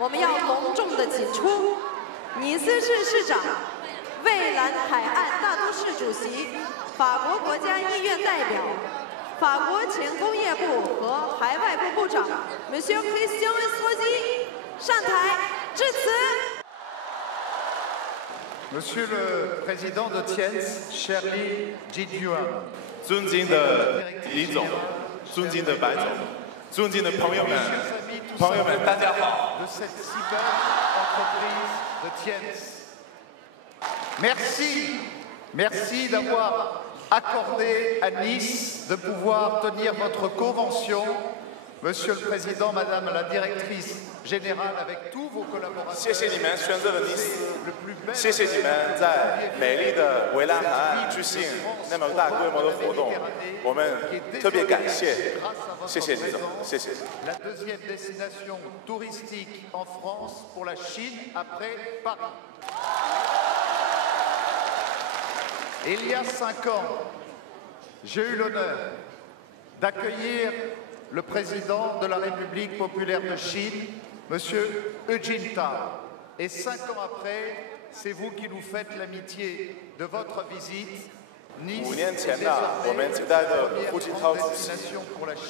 我们要隆重的请出尼斯市市长、蔚蓝海岸大都市主席、法国国家医院代表、法国前工业部和海外部部长 Monsieur Christian Estrosi 上台致辞。 Monsieur le Président de Tienz, cher Li Jinyuan， 尊敬的李总，尊敬的白总，尊敬的朋友们，大家好。 De cette si belle entreprise de Tienz. Merci d'avoir accordé à Nice de pouvoir tenir votre convention. Monsieur le Président, Madame la Directrice générale, avec tous vos collaborateurs. 谢谢你们选择了尼斯，谢谢你们在美丽的蔚蓝海岸举行那么大规模的活动，我们特别感谢，谢谢李总，谢谢。 La deuxième destination touristique en France pour la Chine après Paris. Il y a 5 ans, j'ai eu l'honneur d'accueillir le président de la République populaire de Chine, M. Hu Jintao. Et 5 ans après, c'est vous qui nous faites l'amitié de votre visite. Nice 5年前呢，我们接待的胡锦涛主席。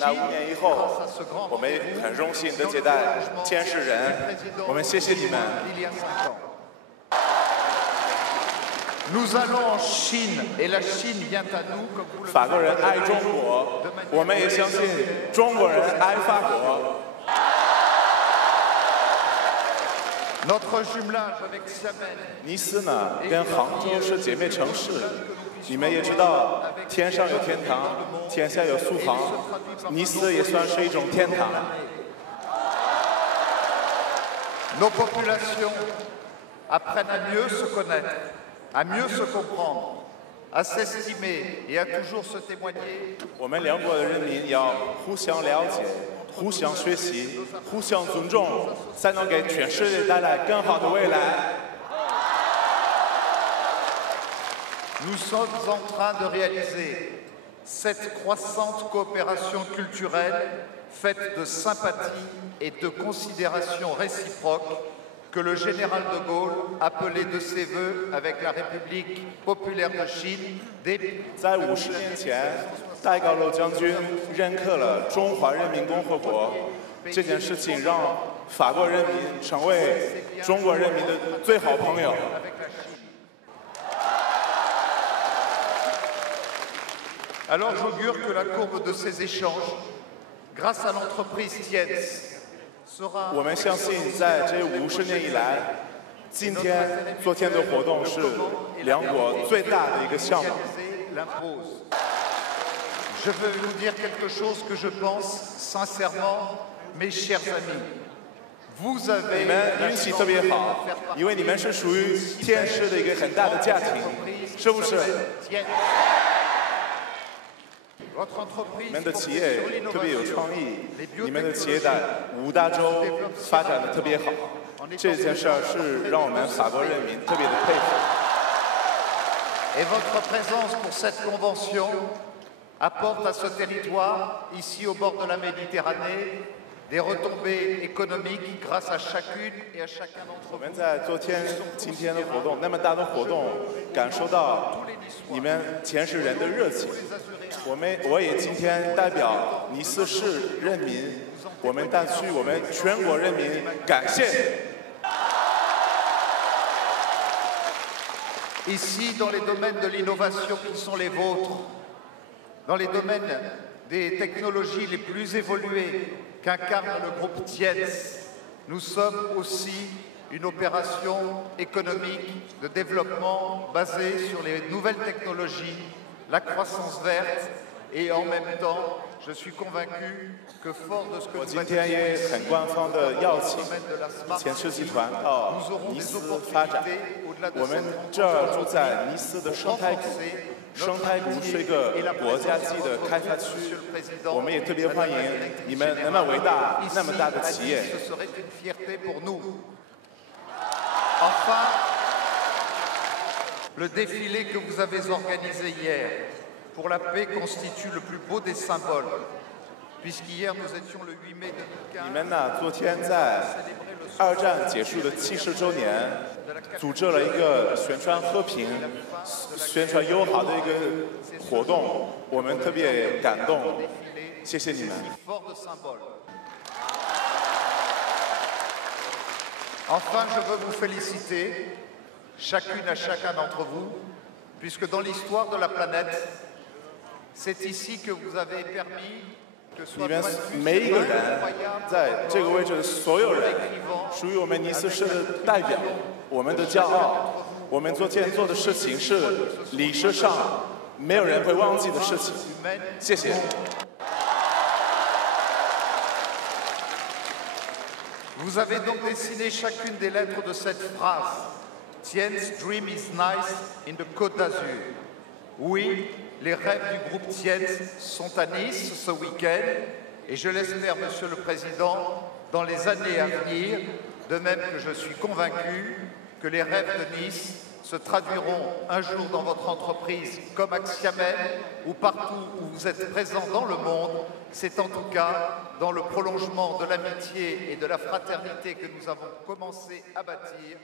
那5年以后，我们很荣幸的接待天使人，我们谢谢你们。 Nous allons en Chine et la Chine vient à nous comme vous le 法国人爱中国，我们也相信中国人爱法国。 Notre jumelage avec Xiamen 尼斯呢，跟杭州是姐妹城市。你们也知道，天上有天堂，天下有苏杭，尼斯也算是一种天堂。 Nos populations apprennent à mieux se connaître, à mieux se comprendre, à s'estimer et à toujours se témoigner. 我们两国的人民要互相了解、互相学习、互相尊重，才能给全世界带来更好的未来。 Nous sommes en train de réaliser cette croissante coopération culturelle faite de sympathie et de considération réciproque que le général de Gaulle appelait de ses voeux avec la République populaire de Chine dès 在50年前，戴高乐将军认可了中华人民共和国，这件事情让法国人民成为中国人民的最好朋友。 Alors j'augure que la courbe de ces échanges, grâce à l'entreprise Tienz, sera 我们相信，在这50年以来，昨天的活动是两国最大的一个项目。 l'impose. Je veux vous dire quelque chose que je pense sincèrement, mes chers amis. Vous 你 avez 们 la 运气 chance 特别 de 好 faire partie 因为你们是属于天使的一个很大的家庭，是不是？ Tienz. Votre 你 entreprise 们的企 focus 业 sur 特别有 l'innovation, 创意， les 你们的企业 biotechnologies, 在5大洲发展的特别好，这件事儿是让我们法国人民特别的佩服。 Et votre présence pour cette convention apporte à ce territoire, ici au bord de la Méditerranée, des retombées économiques grâce à chacune et à chacun d'entre 我 vous. 们在今天的活动那么大的活动，感受到你们前世人的热情。我也今天代表尼斯市人民，我们带去我们全国人民感谢。 Ici, dans les domaines de l'innovation qui sont les vôtres, dans les domaines des technologies les plus évoluées qu'incarne le groupe Tienz, nous sommes aussi une opération économique de développement basée sur les nouvelles technologies, la croissance verte et en même temps, je suis convaincu que fort de ce que 我 nous 今天也很官方的邀请 de la smart 前世集团 city, 到 nous aurons 尼 des 斯发展。 opportunités au-delà de 我们 cette 这儿住在尼斯的生态谷， renforcer 生态谷是一个国家级的开发区，我们也特别欢迎你们那么伟大、那么大的企业。 Ce serait une fierté pour nous. Enfin, le défilé que vous avez organisé hier pour la paix constitue le plus beau des symboles. puisqu'hier nous étions le 8 mai 2015. 你们呢，昨天在2战结束的70周年，组织了一个宣传和平、宣传友好的一个活动，我们特别感动，谢谢你们。 Enfin, je veux vous féliciter, chacune à chacun d'entre vous, puisque dans l'histoire de la planète, c'est ici que vous avez permis que 你 soit 们 pointu 每一个人 incroyable 在这个位置的所有人，属于我们尼斯市的代表，我们的骄傲。我们昨天做的事情是历史上没有人会忘记的事情。谢谢。 Vous avez donc dessiné chacune des lettres de cette phrase. Tien's dream is nice in the Côte d'Azur. Oui, les rêves du groupe Tien's sont à Nice ce week-end et je l'espère, Monsieur le Président, dans les années à venir, de même que je suis convaincu que les rêves de Nice se traduiront un jour dans votre entreprise comme Axiamen ou partout où vous êtes présents dans le monde. C'est en tout cas dans le prolongement de l'amitié et de la fraternité que nous avons commencé à bâtir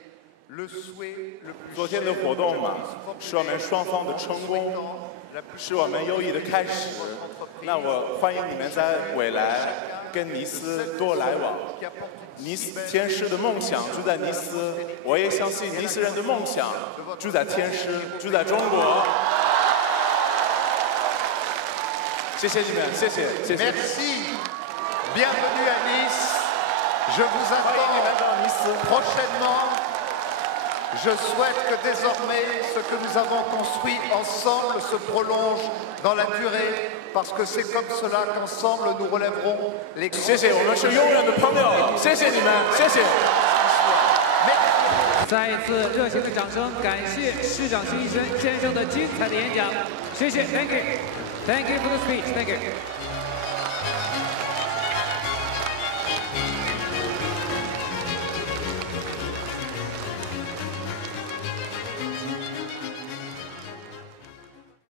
le souhait le plus 昨天的活动嘛，是我们双方的成功，是我们友谊的开始。那我欢迎你们在未来跟尼斯多来往。尼斯天师的梦想住在尼斯，我也相信尼斯人的梦想住在天师，住在中国。谢谢你们，谢谢，谢谢。 Merci. Bienvenue à Nice. Je vous attends prochainement. Je souhaite que désormais ce que nous avons construit ensemble se prolonge dans la durée, parce que c'est comme cela qu'ensemble nous relèverons les. 谢谢，我们是永远的朋友。谢谢你们，谢谢。 再一次热情的掌声，感谢市长辛医生先生的精彩的演讲，谢谢 ，Thank you for the speech，Thank you。